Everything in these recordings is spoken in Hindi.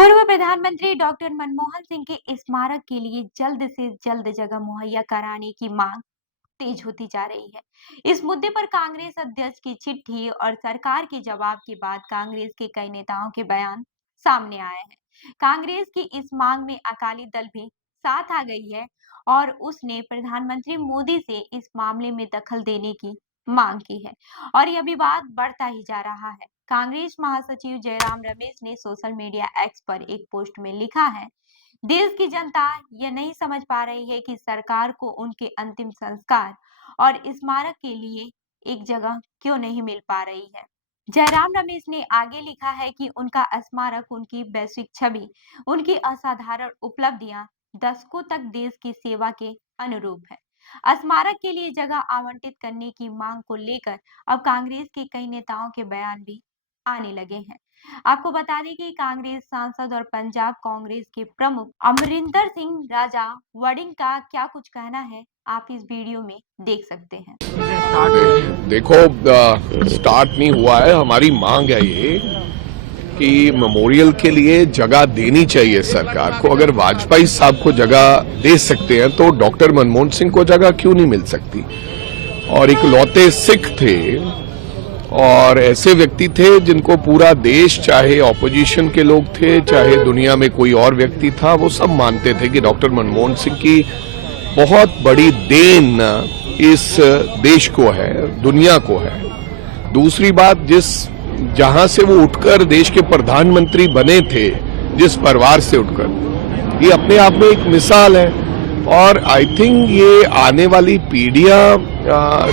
पूर्व प्रधानमंत्री डॉक्टर मनमोहन सिंह के स्मारक के लिए जल्द से जल्द जगह मुहैया कराने की मांग तेज होती जा रही है। इस मुद्दे पर कांग्रेस अध्यक्ष की चिट्ठी और सरकार के जवाब के बाद कांग्रेस के कई नेताओं के बयान सामने आए हैं। कांग्रेस की इस मांग में अकाली दल भी साथ आ गई है और उसने प्रधानमंत्री मोदी से इस मामले में दखल देने की मांग की है और यह विवाद बढ़ता ही जा रहा है। कांग्रेस महासचिव जयराम रमेश ने सोशल मीडिया एक्स पर एक पोस्ट में लिखा है, देश की जनता ये नहीं समझ पा रही है कि सरकार को उनके अंतिम संस्कार और स्मारक के लिए एक जगह क्यों नहीं मिल पा रही है। जयराम रमेश ने आगे लिखा है कि उनका स्मारक उनकी वैश्विक छवि, उनकी असाधारण उपलब्धियां दशकों तक देश की सेवा के अनुरूप है। स्मारक के लिए जगह आवंटित करने की मांग को लेकर अब कांग्रेस के कई नेताओं के बयान भी आने लगे हैं। आपको बता दें कि कांग्रेस सांसद और पंजाब कांग्रेस के प्रमुख अमरिंदर सिंह राजा वड़िंग का क्या कुछ कहना है, आप इस वीडियो में देख सकते हैं। देखो, स्टार्ट नहीं हुआ है। हमारी मांग है ये कि मेमोरियल के लिए जगह देनी चाहिए सरकार को। अगर वाजपेयी साहब को जगह दे सकते हैं तो डॉक्टर मनमोहन सिंह को जगह क्यों नहीं मिल सकती। और इकलौते सिख थे और ऐसे व्यक्ति थे जिनको पूरा देश, चाहे ऑपोजिशन के लोग थे चाहे दुनिया में कोई और व्यक्ति था, वो सब मानते थे कि डॉक्टर मनमोहन सिंह की बहुत बड़ी देन इस देश को है, दुनिया को है। दूसरी बात, जहां से वो उठकर देश के प्रधानमंत्री बने थे, जिस परिवार से उठकर, ये अपने आप में एक मिसाल है। और आई थिंक ये आने वाली पीढ़ियां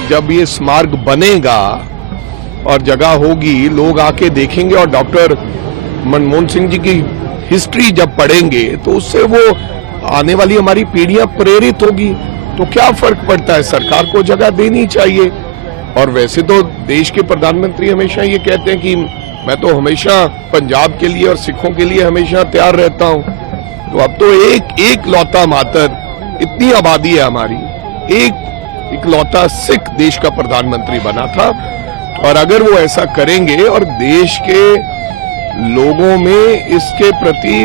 जब ये स्मारक बनेगा और जगह होगी, लोग आके देखेंगे और डॉक्टर मनमोहन सिंह जी की हिस्ट्री जब पढ़ेंगे तो उससे वो आने वाली हमारी पीढ़ियां प्रेरित होगी। तो क्या फर्क पड़ता है, सरकार को जगह देनी चाहिए। और वैसे तो देश के प्रधानमंत्री हमेशा ये कहते हैं कि मैं तो हमेशा पंजाब के लिए और सिखों के लिए हमेशा तैयार रहता हूं। तो अब तो एक लौता मातर, इतनी आबादी है हमारी, एक इकलौता सिख देश का प्रधानमंत्री बना था। और अगर वो ऐसा करेंगे और देश के लोगों में इसके प्रति,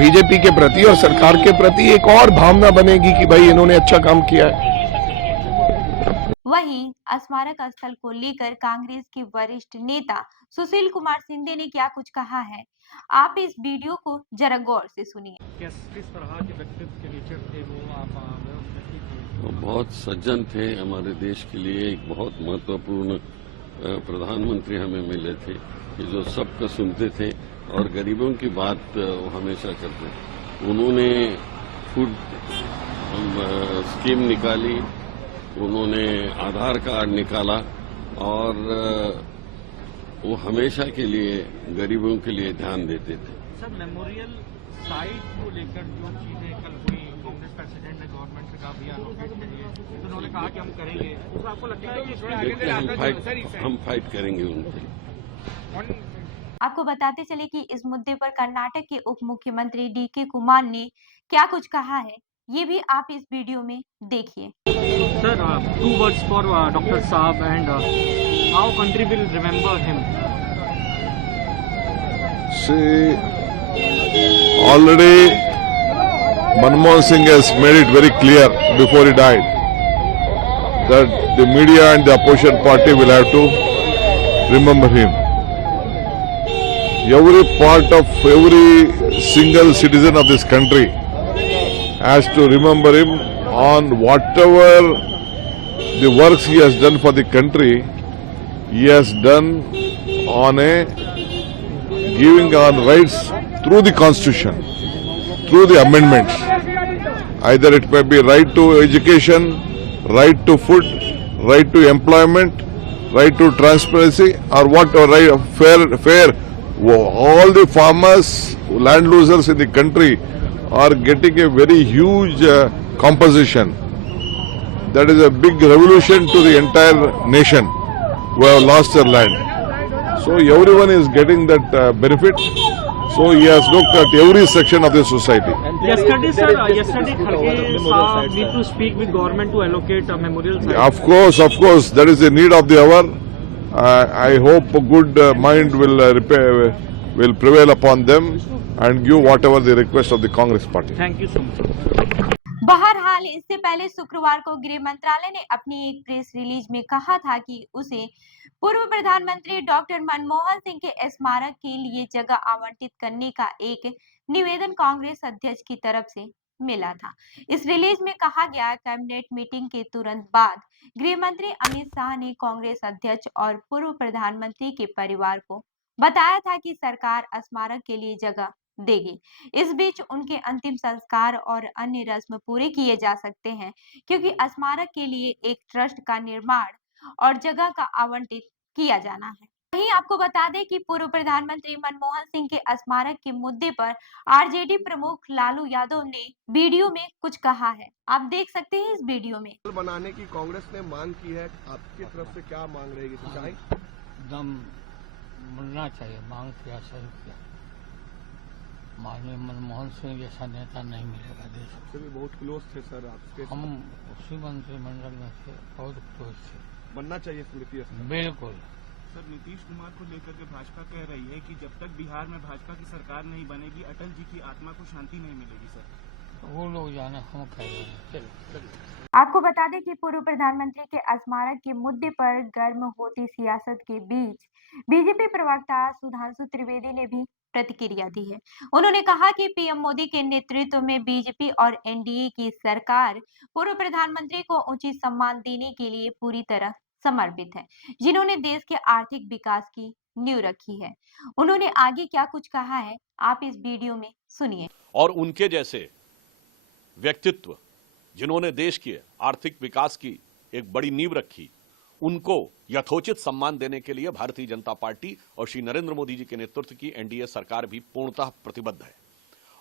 बीजेपी के प्रति और सरकार के प्रति एक और भावना बनेगी कि भाई इन्होंने अच्छा काम किया है। वहीं स्मारक स्थल को लेकर कांग्रेस के वरिष्ठ नेता सुशील कुमार शिंदे ने क्या कुछ कहा है, आप इस वीडियो को जरा गौर से सुनिए। किस तरह के व्यक्तित्व के नेचर थे वो, आप वो बहुत सज्जन थे। हमारे देश के लिए एक बहुत महत्वपूर्ण प्रधानमंत्री हमें मिले थे कि जो सबका सुनते थे और गरीबों की बात हमेशा करते। उन्होंने फूड स्कीम निकाली, उन्होंने आधार कार्ड निकाला और वो हमेशा के लिए गरीबों के लिए ध्यान देते थे। सर, मेमोरियल साइट को लेकर जो चीजें कल हुई, कांग्रेस प्रेसिडेंट ने गवर्नमेंट से कहा भी एलोकेट करिए, तो उन्होंने कहा कि हम करेंगे। तो आपको लगता है कि हम फाइट करेंगे उनके। आपको बताते चले कि इस मुद्दे पर कर्नाटक के उप मुख्यमंत्री डीके कुमार ने क्या कुछ कहा है, ये भी आप इस वीडियो में देखिए। Sir, 2 words for Dr. Saab and how country will remember him. See, already Manmohan Singh has made it very clear before he died that the media and the opposition party will have to remember him. Every part of every single citizen of this country has to remember him on whatever the works he has done for the country. He has done on a giving on rights through the constitution, through the amendments. Either it may be right to education, right to food, right to employment, right to transparency, or whatever, right, fair. All the farmers, land losers in the country are getting a very huge compensation. That is a big revolution to the entire nation who have lost their land. So everyone is getting that benefit. So he has looked at every section of the society. Yesterday, sir, Kharge Saab need to speak with government to allocate a memorial site. Of course, that is the need of the hour. I hope a good mind will will prevail upon them and give whatever the request of the Congress party. Thank you so much. बहरहाल इससे पहले शुक्रवार को गृह मंत्रालय ने अपनी एक प्रेस रिलीज में कहा था कि उसे पूर्व प्रधानमंत्री डॉक्टर मनमोहन सिंह के स्मारक के लिए जगह आवंटित करने का एक निवेदन कांग्रेस अध्यक्ष की तरफ से मिला था। इस रिलीज में कहा गया, कैबिनेट मीटिंग के तुरंत बाद गृह मंत्री अमित शाह ने कांग्रेस अध्यक्ष और पूर्व प्रधानमंत्री के परिवार को बताया था कि सरकार स्मारक के लिए जगह देगी। इस बीच उनके अंतिम संस्कार और अन्य रस्म पूरे किए जा सकते हैं, क्योंकि स्मारक के लिए एक ट्रस्ट का निर्माण और जगह का आवंटित किया जाना है। वहीं आपको बता दें कि पूर्व प्रधानमंत्री मनमोहन सिंह के स्मारक के मुद्दे पर आरजेडी प्रमुख लालू यादव ने वीडियो में कुछ कहा है। आप देख सकते हैं इस वीडियो में। बनाने की कांग्रेस ने मांग की है, आपकी तरफ से क्या मांग रहेगी? चाहे दम मिलना चाहिए, मांग किया, सही किया। माननीय मनमोहन सिंह जैसा नेता नहीं मिलेगा देश में। से भी बहुत क्लोज थे सर आपके। हम उसी मंत्रिमंडल में थे, बहुत क्लोज थे। बनना चाहिए स्मृति स्थल। बिल्कुल। सर, नीतीश कुमार को लेकर के भाजपा कह रही है कि जब तक बिहार में भाजपा की सरकार नहीं बनेगी, अटल जी की आत्मा को शांति नहीं मिलेगी। सर, वो लोग जाने, हम कह रहे हैं। चलिए। आपको बता दें कि पूर्व प्रधानमंत्री के स्मारक के मुद्दे पर गर्म होती सियासत के बीच बीजेपी प्रवक्ता सुधांशु त्रिवेदी ने भी प्रतिक्रिया दी है। उन्होंने कहा कि पीएम मोदी के नेतृत्व में बीजेपी और एनडीए की सरकार पूर्व प्रधानमंत्री को उचित सम्मान देने के लिए पूरी तरह समर्पित है, जिन्होंने देश के आर्थिक विकास की नींव रखी है। उन्होंने आगे क्या कुछ कहा है, आप इस वीडियो में सुनिए। और उनके जैसे व्यक्तित्व जिन्होंने देश के आर्थिक विकास की एक बड़ी नींव रखी, उनको यथोचित सम्मान देने के लिए भारतीय जनता पार्टी और श्री नरेंद्र मोदी जी के नेतृत्व की एनडीए सरकार भी पूर्णतः प्रतिबद्ध है।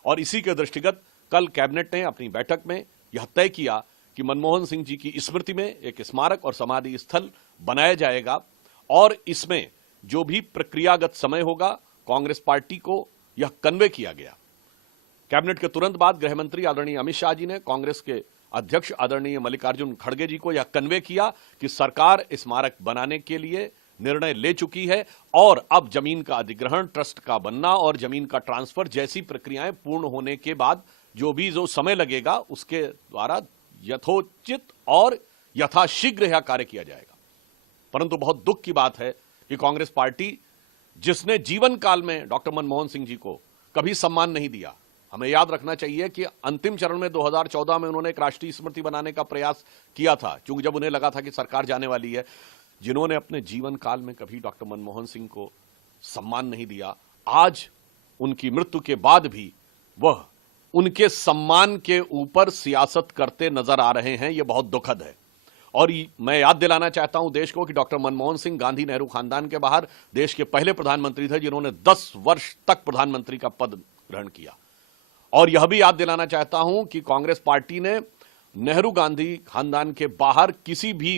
और इसी के दृष्टिगत कल कैबिनेट ने अपनी बैठक में यह तय किया कि मनमोहन सिंह जी की स्मृति में एक स्मारक और समाधि स्थल बनाया जाएगा, और इसमें जो भी प्रक्रियागत समय होगा कांग्रेस पार्टी को यह कन्वे किया गया। कैबिनेट के तुरंत बाद गृह मंत्री आदरणीय अमित शाह जी ने कांग्रेस के अध्यक्ष आदरणीय मल्लिकार्जुन खड़गे जी को यह कन्वे किया कि सरकार स्मारक बनाने के लिए निर्णय ले चुकी है, और अब जमीन का अधिग्रहण, ट्रस्ट का बनना और जमीन का ट्रांसफर जैसी प्रक्रियाएं पूर्ण होने के बाद जो समय लगेगा उसके द्वारा यथोचित और यथाशीघ्र यह कार्य किया जाएगा। परंतु बहुत दुख की बात है कि कांग्रेस पार्टी, जिसने जीवन काल में डॉक्टर मनमोहन सिंह जी को कभी सम्मान नहीं दिया, हमें याद रखना चाहिए कि अंतिम चरण में 2014 में उन्होंने एक राष्ट्रीय स्मृति बनाने का प्रयास किया था, क्योंकि जब उन्हें लगा था कि सरकार जाने वाली है, जिन्होंने अपने जीवन काल में कभी डॉक्टर मनमोहन सिंह को सम्मान नहीं दिया, आज उनकी मृत्यु के बाद भी वह उनके सम्मान के ऊपर सियासत करते नजर आ रहे हैं। यह बहुत दुखद है। और मैं याद दिलाना चाहता हूं देश को कि डॉक्टर मनमोहन सिंह गांधी नेहरू खानदान के बाहर देश के पहले प्रधानमंत्री थे, जिन्होंने 10 वर्ष तक प्रधानमंत्री का पद ग्रहण किया। और यह भी याद दिलाना चाहता हूं कि कांग्रेस पार्टी ने नेहरू गांधी खानदान के बाहर किसी भी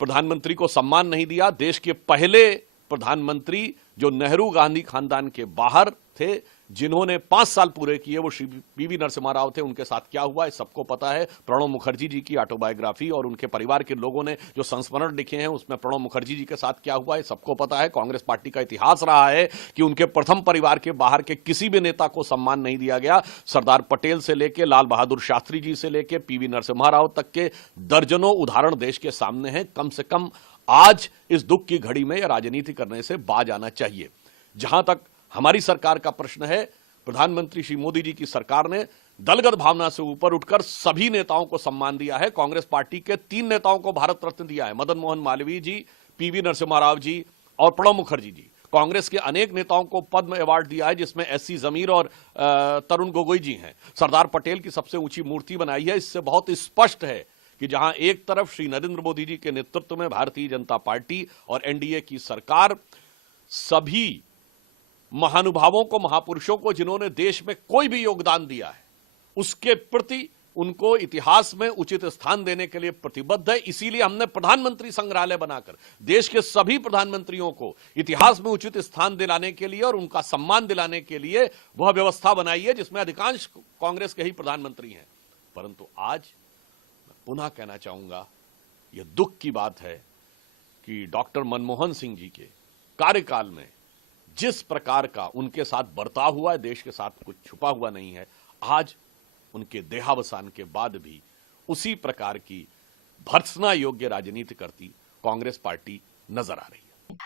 प्रधानमंत्री को सम्मान नहीं दिया। देश के पहले प्रधानमंत्री जो नेहरू गांधी खानदान के बाहर थे, जिन्होंने 5 साल पूरे किए, वो श्री पीवी नरसिम्हा राव थे। उनके साथ क्या हुआ है सबको पता है। प्रणब मुखर्जी जी की ऑटोबायोग्राफी और उनके परिवार के लोगों ने जो संस्मरण लिखे हैं उसमें प्रणब मुखर्जी जी के साथ क्या हुआ है सबको पता है। कांग्रेस पार्टी का इतिहास रहा है कि उनके प्रथम परिवार के बाहर के किसी भी नेता को सम्मान नहीं दिया गया। सरदार पटेल से लेके लाल बहादुर शास्त्री जी से लेके पीवी नरसिम्हा राव तक के दर्जनों उदाहरण देश के सामने हैं। कम से कम आज इस दुख की घड़ी में राजनीति करने से बाज आना चाहिए। जहां तक हमारी सरकार का प्रश्न है, प्रधानमंत्री श्री मोदी जी की सरकार ने दलगत भावना से ऊपर उठकर सभी नेताओं को सम्मान दिया है। कांग्रेस पार्टी के 3 नेताओं को भारत रत्न दिया है, मदन मोहन मालवीय जी, पीवी नरसिम्हा राव जी और प्रणब मुखर्जी जी। कांग्रेस के अनेक नेताओं को पद्म अवार्ड दिया है, जिसमें एससी जमीर और तरुण गोगोई जी हैं। सरदार पटेल की सबसे ऊंची मूर्ति बनाई है। इससे बहुत स्पष्ट है कि जहां एक तरफ श्री नरेंद्र मोदी जी के नेतृत्व में भारतीय जनता पार्टी और एनडीए की सरकार सभी महानुभावों को, महापुरुषों को, जिन्होंने देश में कोई भी योगदान दिया है, उसके प्रति उनको इतिहास में उचित स्थान देने के लिए प्रतिबद्ध है। इसीलिए हमने प्रधानमंत्री संग्रहालय बनाकर देश के सभी प्रधानमंत्रियों को इतिहास में उचित स्थान दिलाने के लिए और उनका सम्मान दिलाने के लिए वह व्यवस्था बनाई है, जिसमें अधिकांश कांग्रेस के ही प्रधानमंत्री हैं। परंतु आज मैं पुनः कहना चाहूंगा, यह दुख की बात है कि डॉक्टर मनमोहन सिंह जी के कार्यकाल में जिस प्रकार का उनके साथ बर्ताव हुआ है, देश के साथ कुछ छुपा हुआ नहीं है। आज उनके देहावसान के बाद भी उसी प्रकार की भर्त्सना योग्य राजनीति करती कांग्रेस पार्टी नजर आ रही है।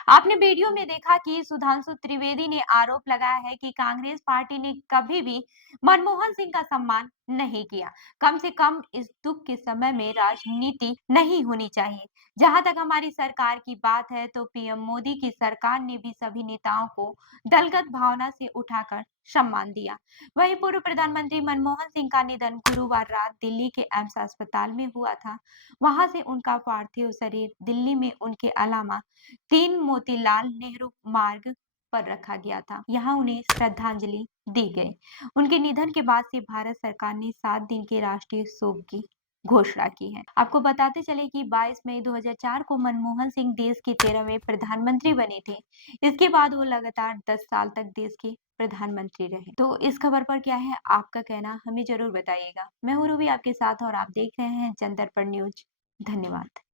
आपने वीडियो में देखा कि सुधांशु त्रिवेदी ने आरोप लगाया है कि कांग्रेस पार्टी ने कभी भी मनमोहन सिंह का सम्मान नहीं किया। कम से कम इस दुख के समय में राजनीति नहीं होनी चाहिए। जहां तक हमारी सरकार की बात है तो पीएम मोदी की सरकार ने भी सभी नेताओं को दलगत भावना से उठाकर सम्मान दिया। वहीं पूर्व प्रधानमंत्री मनमोहन सिंह का निधन गुरुवार रात दिल्ली के एम्स अस्पताल में हुआ था। वहां से उनका पार्थिव शरीर दिल्ली में उनके अलावा 3 मोतीलाल नेहरू मार्ग पर रखा गया था। यहाँ उन्हें श्रद्धांजलि दी गई। उनके निधन के बाद से भारत सरकार ने 7 दिन के राष्ट्रीय शोक की घोषणा की है। आपको बताते चले कि 22 मई 2004 को मनमोहन सिंह देश के 13वें प्रधानमंत्री बने थे। इसके बाद वो लगातार 10 साल तक देश के प्रधानमंत्री रहे। तो इस खबर पर क्या है आपका कहना, हमें जरूर बताइएगा। मैं हूँ रूबी आपके साथ और आप देख रहे हैं जनदर्पण न्यूज। धन्यवाद।